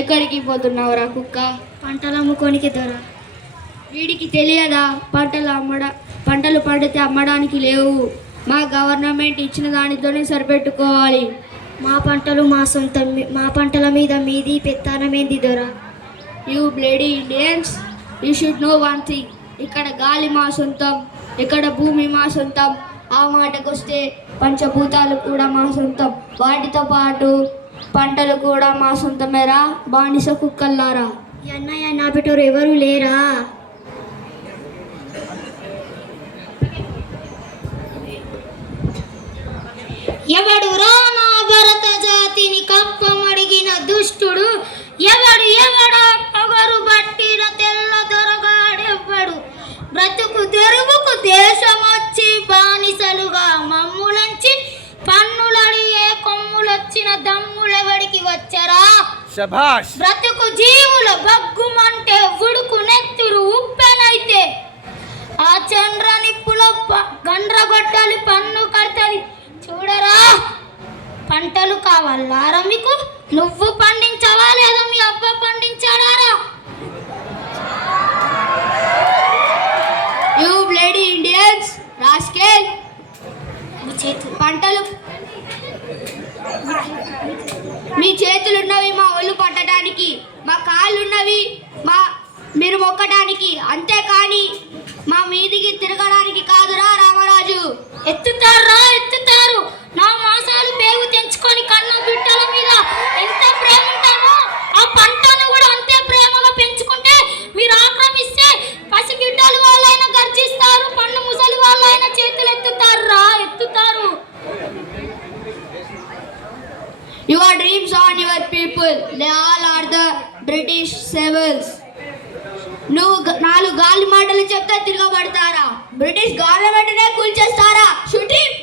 ఎక్కడికి పోతున్నావురా కుక్క? పంటలు అమ్ముకోనికి దొర. వీడికి తెలియదా పంటలు పండితే అమ్మడానికి లేవు. మా గవర్నమెంట్ ఇచ్చిన దానితోనే సరిపెట్టుకోవాలి. మా పంటలు మా సొంతం, మా పంటల మీద మీది పెత్తనమేంది దొర? You bloody Indians, you should know one thing. ఇక్కడ గాలి మా సొంతం, ఇక్కడ భూమి మా సొంతం. ఆ మాటకొస్తే పంచభూతాలు కూడా మా సొంతం. వాటితో పాటు పంటలు కూడా మా సొంతమేరా బానిస కుక్కల్లారా. అన్నయ్య నా పెట్టోరు ఎవరు లేరా? ఎవడు రానా భరత జాతిని కప్పమడిగిన దుష్టుడు, ఎవడు ఎవడా పొగరు బట్టిన తెల్ల దొరగాడెవ్వడు. బ్రతుకు తెరువుకు దేశమొచ్చి బానిసలుగా మమ్ములంచి పన్నులడిగే కొమ్ములొచ్చిన దమ్ములెవడికి వచ్చరా? బ్రతుకు జీవుల బగ్గుమంటే ఉడుకు నెత్తురు ఉప్పెనైతే ఆ చంద్ర నిప్పుల గండ్రగొడ్డలి పన్ను కడతది చూడరా. పంటలు కావాలారా మీకు? నువ్వు పండించవా లేదా మీ అబ్బా పండించాడారా? You bloody Indians rascal. పంటలు మీ చేతులున్నవి మా ఒళ్ళు పట్టడానికి, మా కాళ్ళున్నవి మీరు మొక్కడానికి, అంతేకాని మా మీదికి తిరగడానికి కాదురా రామరాజు. ఎత్తుతారు. నా మాసాలు పేగు తెంచుకొని కన్న బిడ్డల మీద ఎంత ప్రేమ ఉంటానో ఆ పంటను కూడా అంతే ప్రేమగా పెంచుకుంటే మీరు ఆక్రమిస్తే పసిబిడ్డలు వాళ్ళైనా గర్జిస్తారు, పన్ను ముసలి వాళ్ళైనా చేతులు ఎత్తుతారు. Your dreams on your people, they all are the British civils. నువ్వు 4 గాలి మాటలు చెప్తే తిరగబడతారా? బ్రిటిష్ గవర్నమెంట్నే కూల్చేస్తారా? షూటింగ్.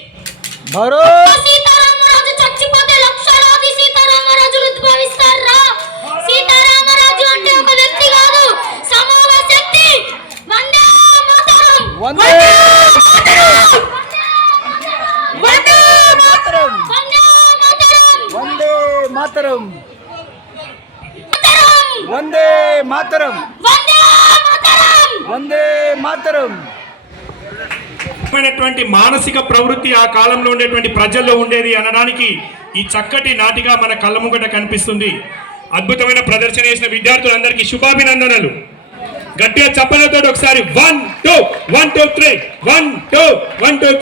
సీతారామరాజు చచ్చిపోతే లక్షలాది సీతారామరాజులు ఉద్భవిస్తారా? సీతారామరాజు అంటే ఒక వ్యక్తి కాదు, సమూహ శక్తి. వందే మాతరం. వందే మాతరం. వందే మాతరం. వందే మాతరం. మానసిక ప్రవృత్తి ఆ కాలంలో ఉండేటువంటి ప్రజల్లో ఉండేది అనడానికి ఈ చక్కటి నాటిగా మన కళ్ళ ముంగట కనిపిస్తుంది. అద్భుతమైన ప్రదర్శన చేసిన విద్యార్థులందరికీ శుభాభినందనలు. గట్టిగా చప్పలతో ఒకసారి 1 2 1 2 3 1 2 1 2